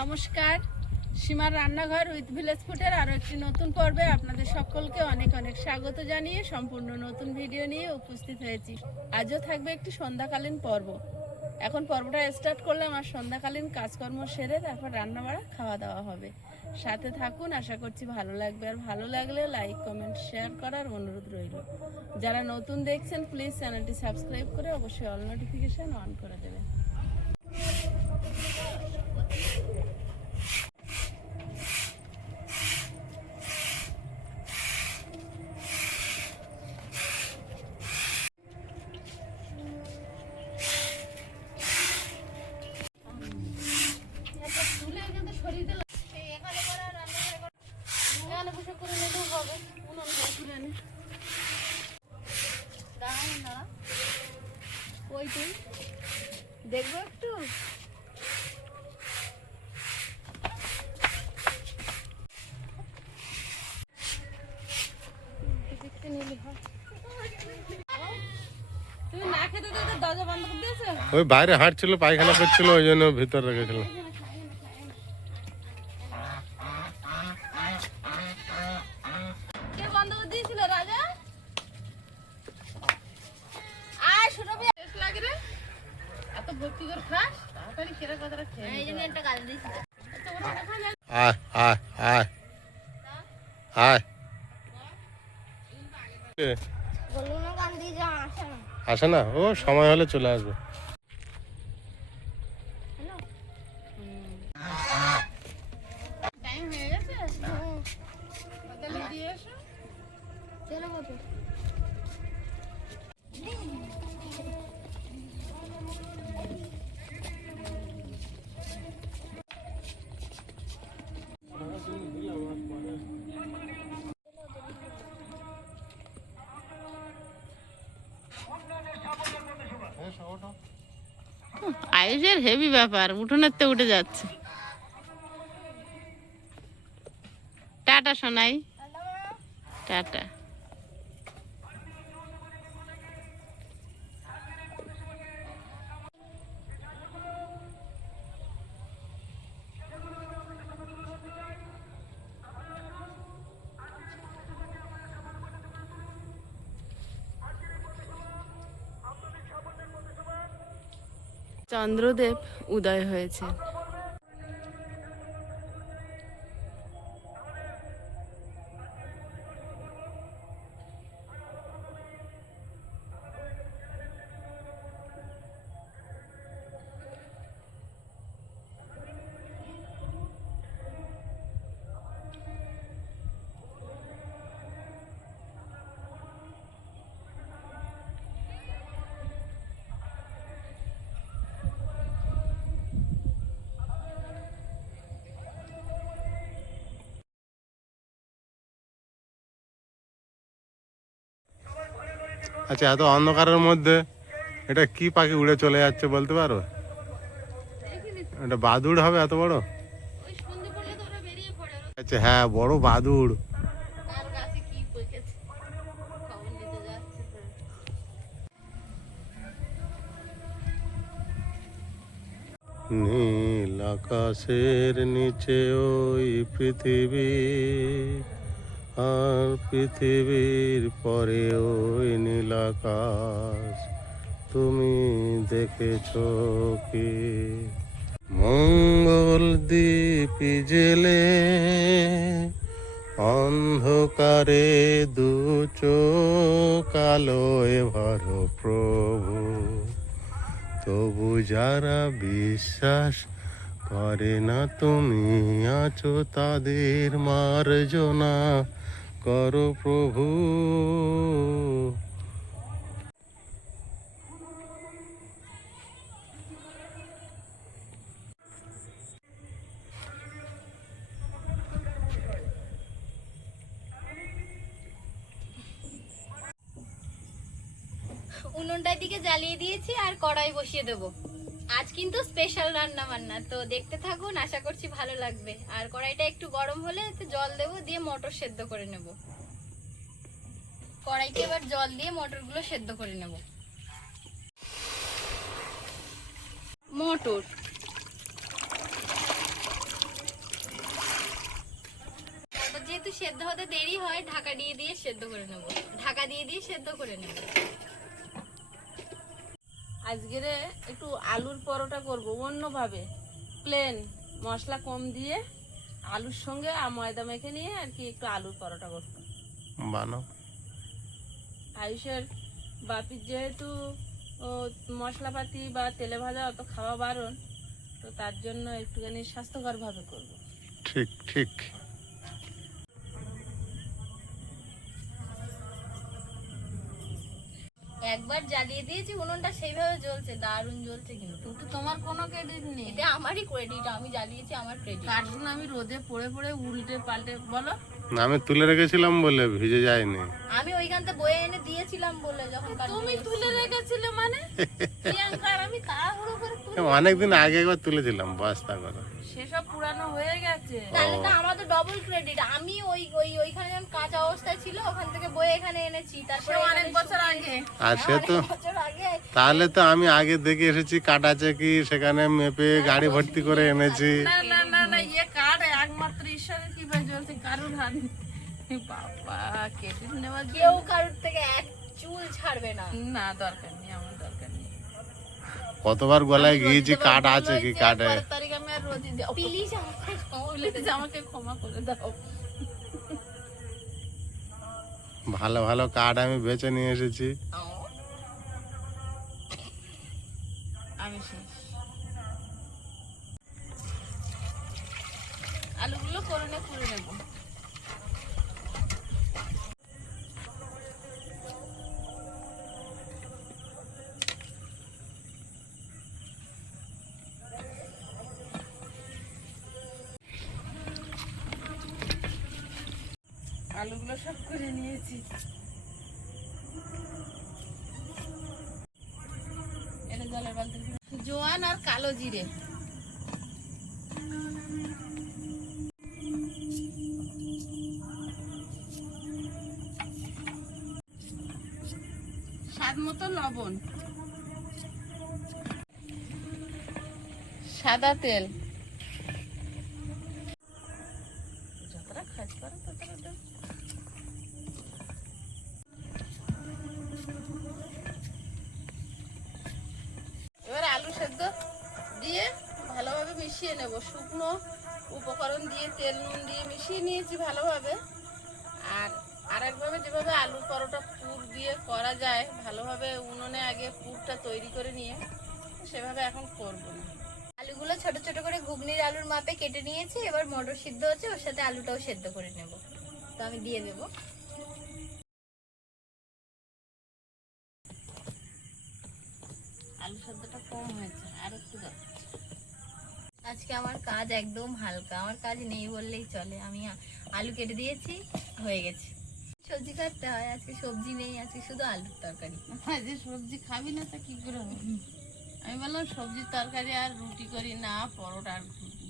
নমস্কার, সীমার রান্নাঘর উইথ ভিলেজ ফুডের আরও একটি নতুন পর্বে আপনাদের সকলকে অনেক অনেক স্বাগত জানিয়ে সম্পূর্ণ নতুন ভিডিও নিয়ে উপস্থিত হয়েছি। আজও থাকবে একটি সন্ধ্যাকালীন পর্ব। এখন পর্বটা স্টার্ট করলাম, আর সন্ধ্যাকালীন কাজকর্ম সেরে তারপর রান্নাবাড়া খাওয়া দাওয়া হবে। সাথে থাকুন, আশা করছি ভালো লাগবে। আর ভালো লাগলে লাইক কমেন্ট শেয়ার করার অনুরোধ রইল। যারা নতুন দেখছেন প্লিজ চ্যানেলটি সাবস্ক্রাইব করে অবশ্যই অল নোটিফিকেশান অন করে দেবেন। দেখবো একটু ওই বাইরে হাঁটছিল, পায়খানা করছিল, ওই জন্য ভিতর রেখেছিল। আয় আয় আয় আয়, আসে না, ও সময় হলে চলে আসবে। আয়ুষের হেভি ব্যাপার, উঠোনের তো উঠে যাচ্ছে। Tata Sonai, tata. চন্দ্রদেব উদয় হয়েছে। আচ্ছা, এত অন্ধকারের মধ্যে এটা কি পাখি উড়ে চলে যাচ্ছে বলতে পারো? এটা বাদুড় হবে এত বড়? আচ্ছা হ্যাঁ, বড় বাদুড়। নীল আকাশের নিচে ওই পৃথিবী, আর পৃথিবীর পরে ওই নীল আকাশ, তুমি দেখেছো কি? মঙ্গল দ্বীপ জেলে অন্ধকারে দু চোখ আলোয় ভরো প্রভু, তবু যারা বিশ্বাস করে না তুমি আছো, তাদের মার্জনা করো প্রভু। উনুনটার দিকে জ্বালিয়ে দিয়েছি আর কড়াই বসিয়ে দেবো। আজ কিন্তু স্পেশাল রান্না বান্না, তো দেখতে থাকুন, আশা করছি ভালো লাগবে। আর কড়াইটা একটু গরম হলে একটু জল দেবো, দিয়ে মটর সেদ্ধ করে নেব। কড়াইতে এবার জল দিয়ে মটরগুলো সেদ্ধ করে নেব। মটর সেদ্ধ হতে দেরি হয় ঢাকা দিয়ে দিয়ে সেদ্ধ করে নেব, ঢাকা দিয়ে দিয়ে সেদ্ধ করে নেব। আজকের একটু আলুর পরোটা করব অন্যভাবে, প্লেন মশলা কম দিয়ে আলুর সঙ্গে ময়দা মেখে নিয়ে আর কি একটু আলুর পরোটা করতে। বানাও। আয়ুষের বাপির যেহেতু মশলাপাতি বা তেলে ভাজা অত খাওয়া বারণ, তো তার জন্য একটুখানি স্বাস্থ্যকরভাবে করব। ঠিক ঠিক। একবার জ্বালিয়ে দিয়েছি উনুনটা সেইভাবে জ্বলছে, দারুণ জ্বলছে। কিন্তু তোমার কোনো ক্রেডিট নেই, এটা আমারই ক্রেডিট, আমি জ্বালিয়েছি, আমার ক্রেডিট। কারণ আমি রোদে পড়ে পড়ে উল্টে পাল্টে বলো। আমি তুলে রেখেছিলাম বলে ভিজে যায়নি। আমি ওইখানতে বয়ে এনে দিয়েছিলাম বলে যখন তুমি তুলে রেখেছিলে মানে প্রিয়াঙ্কা আর আমি তাড়াহুড়ো করে অনেকদিন আগে একবার তুলেছিলাম বস্তা করে। সেসব পুরানো হয়ে গেছে। তাহলে তো আমাদের ডবল ক্রেডিট। আমি ওইখানে যখন কাঁচা অবস্থায় ছিল ওখান থেকে বয়ে এখানে এনেছি, তারপরে অনেক বছর আগে। আর সে তো বছর আগে। তাহলে তো আমি আগে দেখে এসেছি কাটাছে কি, সেখানে মেপে গাড়ি ভর্তি করে এনেছি। না না না না, ইয়ে কার্ড একমাত্র ঈশ্বরের কৃপায় চলছে, কারোর হাত নেই। বাবা ক্রেডিট নেওয়ার কেউ কারোর থেকে এক চুল ছাড়বে না। না, দরকার নেই, আমার দরকার নেই। কতবার গলায় গিয়েছি কাট আছে কি কাটে। 12 তারিখ আমি আর রোজই দেব। প্লিজ আমাকে ক্ষমা করে প্লিজ আমাকে ক্ষমা করে দাও। ভালো ভালো কাঠ আমি বেছে নিয়ে এসেছি। দাও। আমি শেষ। আলুগুলো করে নেব। আলুগুলো সব করে নিয়েছি। এটা জলের বালতি, জোয়ান আর কালো জিরে, স্বাদ মতো লবণ, সাদা তেল, যতটা খাস পারো ততটা দাও। এবার আলু সেদ্ধ দিয়ে ভালোভাবে মিশিয়ে নেব। শুকনো উপকরণ দিয়ে তেল নুন দিয়ে মিশিয়ে নিয়েছি ভালোভাবে। আর আরেকভাবে যেভাবে আলুর পরোটা পুর দিয়ে করা যায় ভালোভাবে, উনুনে আগে পুরটা তৈরি করে নিয়ে, সেভাবে এখন করব না। আলুগুলো ছোট ছোট করে ঘুগনির আলুর মাপে কেটে নিয়েছি। এবার মটর সিদ্ধ হচ্ছে, ওর সাথে আলুটাও সেদ্ধ করে নেব। তো আমি দিয়ে দেব। আলু সেদ্ধটা কম হয়েছে, আর একটু দাও। আজকে আমার কাজ একদম হালকা, আমার কাজ নেই বললেই চলে। আমি আলু কেটে দিয়েছি, হয়ে গেছে। সবজি কাটতে হয়, আজকে সবজি নেই, আজকে শুধু আলুর তরকারি। যে সবজি খাবি না তা কি করে হবে? আমি বললাম সবজির তরকারি আর রুটি করি না, পরোটা আর ঘুগনি।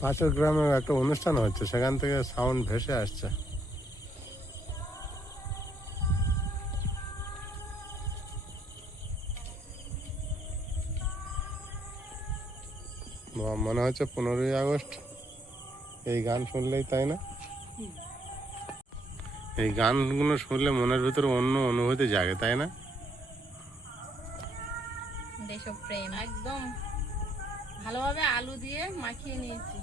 পাশের গ্রামে একটা অনুষ্ঠান হচ্ছে, সেখান থেকে সাউন্ড ভেসে আসছে। মনে হচ্ছে 15ই আগস্ট। এই গান শুনলেই, তাই না? এই গানগুলো শুনলে মনের ভিতরে অন্য অনুভূতি জাগে, তাই না? দেশপ্রেম। একদম ভালোভাবে আলু দিয়ে মাখিয়ে নিয়েছি।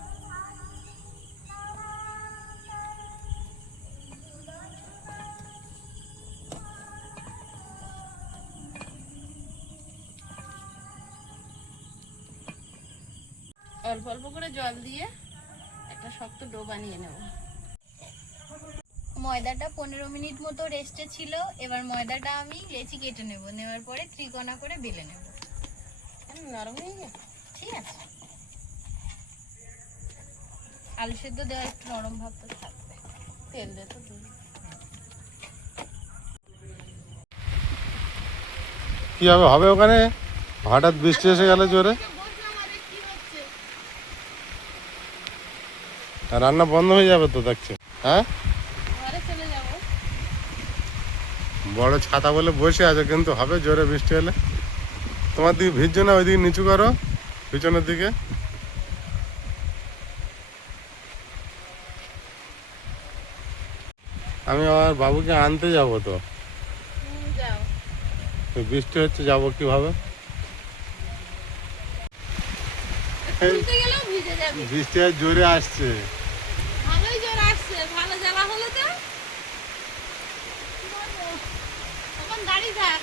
অল্প অল্প করে জল দিয়ে একটা শক্ত ডো বানিয়ে নেব। ময়দাটা 15 মিনিট মতো রেস্টে ছিল। এবার ময়দাটা আমি লেচি কেটে নেব, নেওয়ার পরে ত্রিকোণা করে বেলে নেব। নরম হয়ে গেছে, ঠিক আছে। আলু সেদ্ধ দেওয়া একটু নরম ভাব তো থাকবে। তেল দিয়ে তো দিই। কি হবে হবে ওখানে? হঠাৎ বৃষ্টি এসে গেল জোরে, কি হচ্ছে? রান্না বন্ধ হয়ে যাবে তো দেখছি। হ্যাঁ, ঘরে বড় ছাতা বলে বসে আছে, কিন্তু হবে জোরে বৃষ্টি হলে। তোমার দিকে ভিজছো না, ওইদিকে নিচু করো, পিছনের দিকে। আমি আমার বাবুকে আনতে যাবো তো, যাও। তো বৃষ্টি হচ্ছে, যাবো কিভাবে? তুলতে গেলেও ভিজে যাবে। বৃষ্টি আর জোরে আসছে। ভালোই জ্বর আসছে, ভালো জ্বালা হলো তো। তখন দাঁড়িয়ে থাক।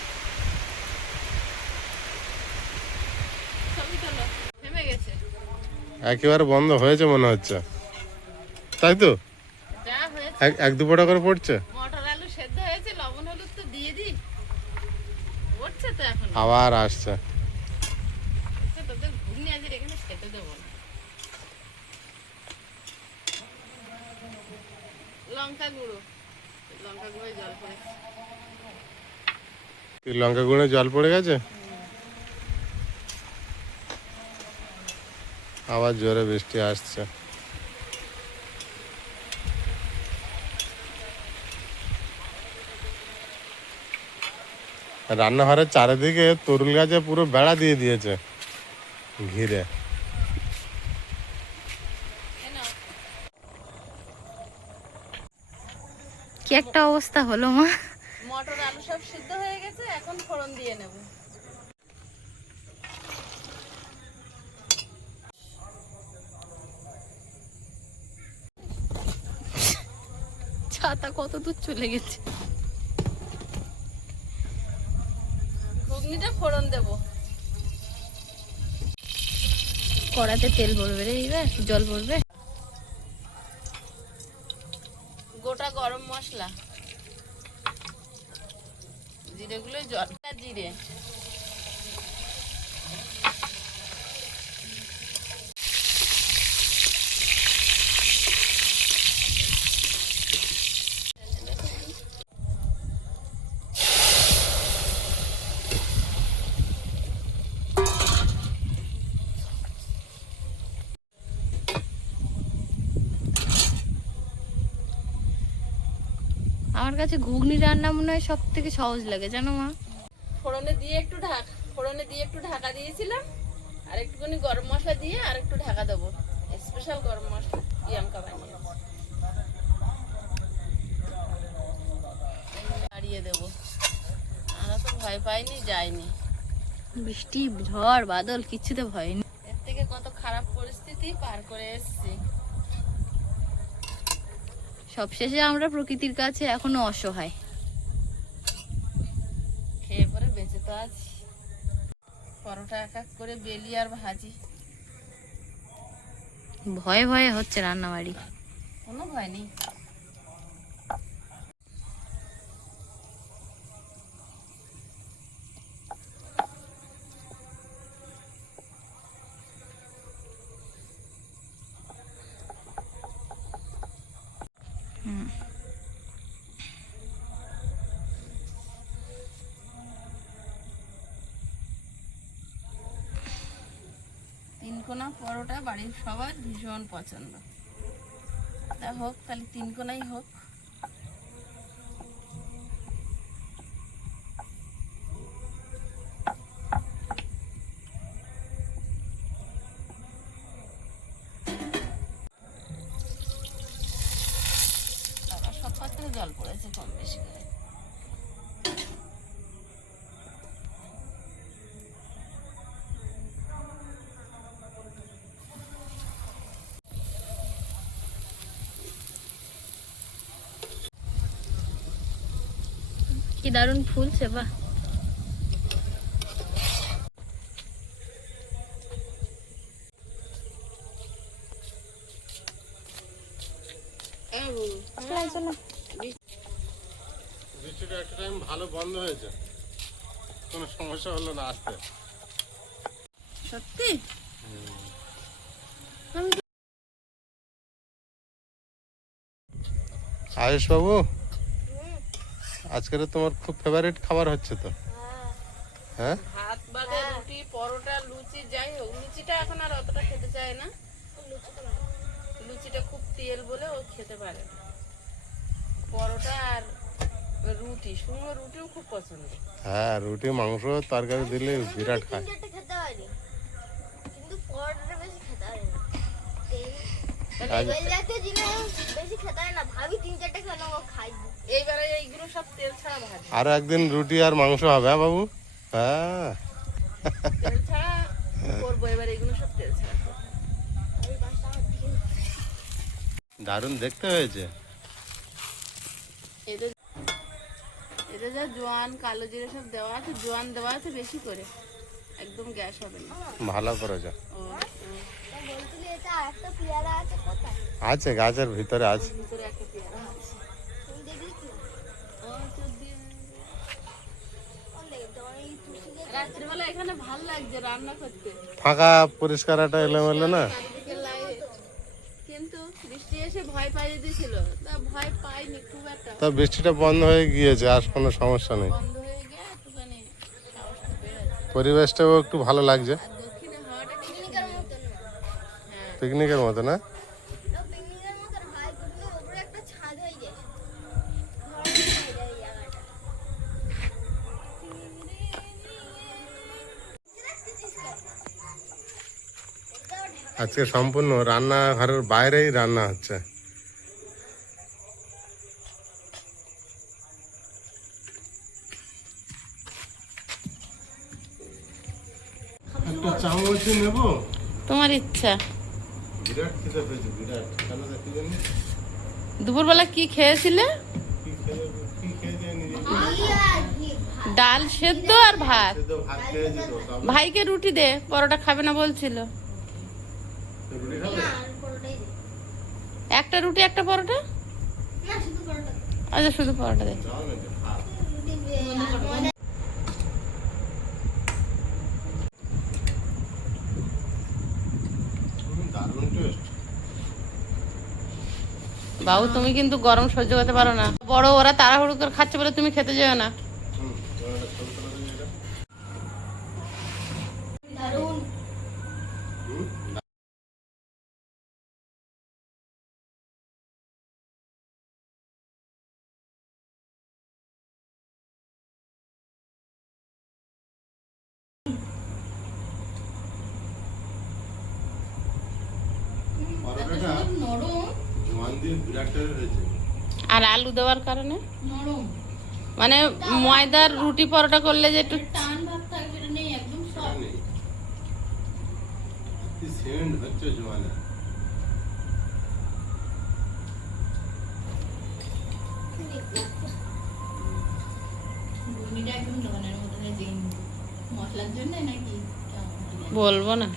ছবি তোলো। থেমে গেছে। একেবারে বন্ধ হয়েছে মনে হচ্ছে, তাই তো? যা হয়েছে। এক দু ফোঁটা করে পড়ছে। মটর আলু সেদ্ধ হয়েছে, লবণ হলুদ তো দিয়ে দি। পড়ছে তো এখন। আবার আসছে। তোদের ঘুগনি আজকে এখানে খেতে দেবো না। লঙ্কা গুঁড়ো, লঙ্কা গুঁড়োয় জল পড়ে। কি লঙ্কা গুঁড়ো জল পড়ে গেছে? আবার জোরে বৃষ্টি আসছে। রান্নাঘরের চারিদিকে তরুল গাছে পুরো বেড়া দিয়ে দিয়েছে ঘিরে। কি একটা অবস্থা হলো মা। মটর আলু সব সিদ্ধ হয়ে গেছে, এখন ফোড়ন দিয়ে নেব। ছাতা কত দূর চলে গেছে। ঘুগনিটা ফোড়ন দেব। কড়াতে তেল পড়বে রে, এইবার জল পড়বে। গোটা গরম মশলা, জিরেগুলো জল, জিরে, আমার কাছে ঘুগনি রান্না মনে হয় সব থেকে সহজ লাগে, জানো মা। ফোড়নে দিয়ে একটু ঢাকা দিয়েছিলাম, আর একটুখানি গরম মশলা দিয়ে আর একটু ঢাকা দেবো। স্পেশাল গরম মশলা প্রিয়াঙ্কা বানিয়ে বাড়িয়ে দেবো। আমরা তো ভয় পাইনি, যাইনি। বৃষ্টি ঝড় বাদল কিচ্ছুতে ভয় নেই। এর থেকে কত খারাপ পরিস্থিতি পার করে এসেছি। সবশেষে আমরা প্রকৃতির কাছে এখনো অসহায়। খেয়ে পরে বেঁচে তো আছি। পরোটা এক এক করে বেলি আর ভাজি। ভয়ে ভয়ে হচ্ছে রান্নাবাড়ি। কোনো ভয় নেই। তিনকোনা পরোটা বাড়ির সবার ভীষণ পছন্দ। তা হোক, তাহলে তিনকোনাই হোক। আবার সব পাত্রে জল পড়েছে কম বেশি করে। কি দারুণ ফুলছে, বাহ। বৃষ্টিটা একটা টাইম ভালো বন্ধ হয়েছে, কোনো সমস্যা হলো না আসতে। সত্যি আয়ুষ বাবু, আজকের তোমার খুব ফেভারিট খাবার হচ্ছে তো? হ্যাঁ, ভাত বাদে রুটি, পরোটা, লুচি, যাই হোক। লুচিটা এখন আর অতটা খেতে চায় না। লুচিটা খুব তেল বলে ও খেতে পারে না। পরোটা আর রুটি, সুমো রুটিও খুব পছন্দ। হ্যাঁ, রুটি মাংস তরকারি দিলে বিরাট খায়। তিনটে খেতে পারি, কিন্তু পরোটাটা বেশি খেতে পারি না। তেল জাতীয় জিনিস বেশি খেতে হয় না, ভাবি 3-4টা খেলে খাই। এইবারে এইগুলো সব তেল ছাড়া ভাজি, আরো একদিন রুটি আর মাংস হবে, হ্যাঁ বাবু? হ্যাঁ, তেল ছাড়া করবো এবার, এগুলো সব তেল ছাড়া করবো। দারুণ দেখতে হয়েছে। এতে এতে যা জোয়ান কালো জিরে সব দেওয়া আছে, জোয়ান দেওয়া আছে বেশি করে, একদম গ্যাস হবে না। ভালো করেছে। বলছিলি এটা আরেকটা পেয়ারা আছে কোথায়? আছে, গাছের ভিতরে আছে। ভিতরে একটা পেয়ারা আছে। তুমি দেখলি কি? রাত্রিবেলা এখানে ভাল লাগছে রান্না করতে, ফাঁকা পরিষ্কার একটা এলোমেলো না। চারিদিকে লাইট, কিন্তু বৃষ্টি এসে ভয় পাইয়ে দিয়েছিল, তা ভয় পাইনি খুব একটা। তা বৃষ্টিটা বন্ধ হয়ে গিয়েছে, আর কোনো সমস্যা নেই। বন্ধ হয়ে গিয়ে একটুখানি সাহসটা বেড়েছে। পরিবেশটাও একটু ভালো লাগছে, আর দক্ষিণে হাওয়াটা কি পিকনিকের মতন না। হ্যাঁ, পিকনিকের মতো না? এটা পিকনিকের মতন হয়, কিন্তু উপরে একটা ছাদ হয়ে যায়। ঘরের হয়ে যায় এই জায়গাটা। আজকে সম্পূর্ণ রান্নাঘরের বাইরেই রান্না হচ্ছে। একটা চামচ নেব, তোমার ইচ্ছা। বিরাট খিদে পেয়েছে, বিরাট। কেন দেখি জানি দুপুরবেলা কি খেয়েছিলে? কি খেয়ে নিজে ডাল সেদ্ধ আর ভাত। ভাত খেয়েছি তো, তারপর ভাইকে রুটি দে, পরোটা খাবে না বলছিল। রুটি খাবে? না, আর পরোটাই দে। একটা রুটি একটা পরোটা, না, শুধু পরোটা দে। আচ্ছা শুধু পরোটা দে। যাও না, যে ভাত। রুটি দে, আর ময়দা। দারুণ টেস্ট। বাবু তুমি কিন্তু গরম সহ্য করতে পারো না, বড় ওরা তাড়াহুড়ো করে খাচ্ছে বলে তুমি খেতে যেও না। দারুণ। পরোটাটা নরম, জোয়ান দিয়ে বিরাট টেস্ট হয়েছে। আর আলু দেওয়ার কারণে নরম। মানে ময়দার রুটি পরোটা করলে যে একটু টান ভাব থাকে সেটা নেই, একদম সেটা সফট। নেই। কি সেন্ট হচ্ছে জোয়ানে। ঘুগনিটা একদম দোকানের মতো হয়েছে, মশলার জন্য নাকি? বলবো না।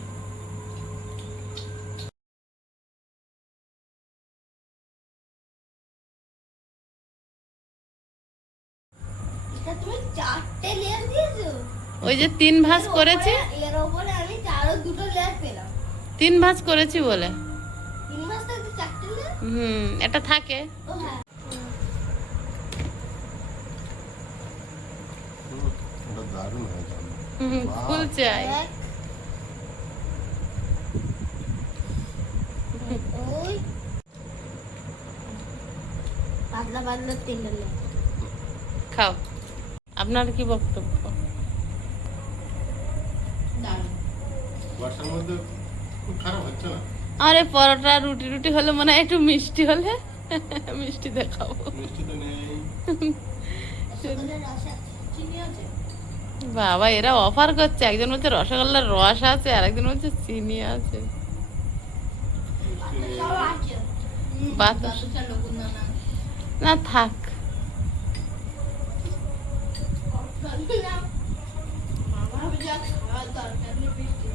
এটা তুমি 4টে লেয়ার দিয়েছো? ওই যে 3 ভাঁজ করেছি, এর উপরে আমি আরো 2টো লেয়ার পেলাম। 3 ভাঁজ করেছি বলে। 3 মাস থেকে 4টে লেয়ার? এটা থাকে। ও হ্যাঁ। ওটা দারুণ হয়েছে। ফুল চাই। এক, ওই পাতলা পাতলা তেলের লেয়ার। খাও, আপনার কি বক্তব্য? দারুণ। বর্ষার মধ্যে খুব খারাপ হচ্ছে না। আরে পরোটা রুটি রুটি হলে মনে হয় একটু মিষ্টি হলে মিষ্টি দেখাবো। মিষ্টি তো নেই। রসগোল্লার রস আছে, চিনি আছে। বাবা এরা অফার করছে, একজন বলছে রসগোল্লার রস আছে আর একজন বলছে চিনি আছে। মিষ্টি নেই। সব আছে। বাতাস বাতাসা লবণদানা। না থাক। মামা হবে যা খাওয়ার দরকার নেই বৃষ্টি।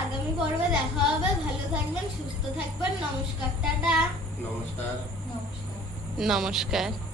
আগামী পর্বে দেখা হবে। ভালো থাকবেন, সুস্থ থাকবেন। নমস্কার, টাটা। নমস্কার। নমস্কার। নমস্কার।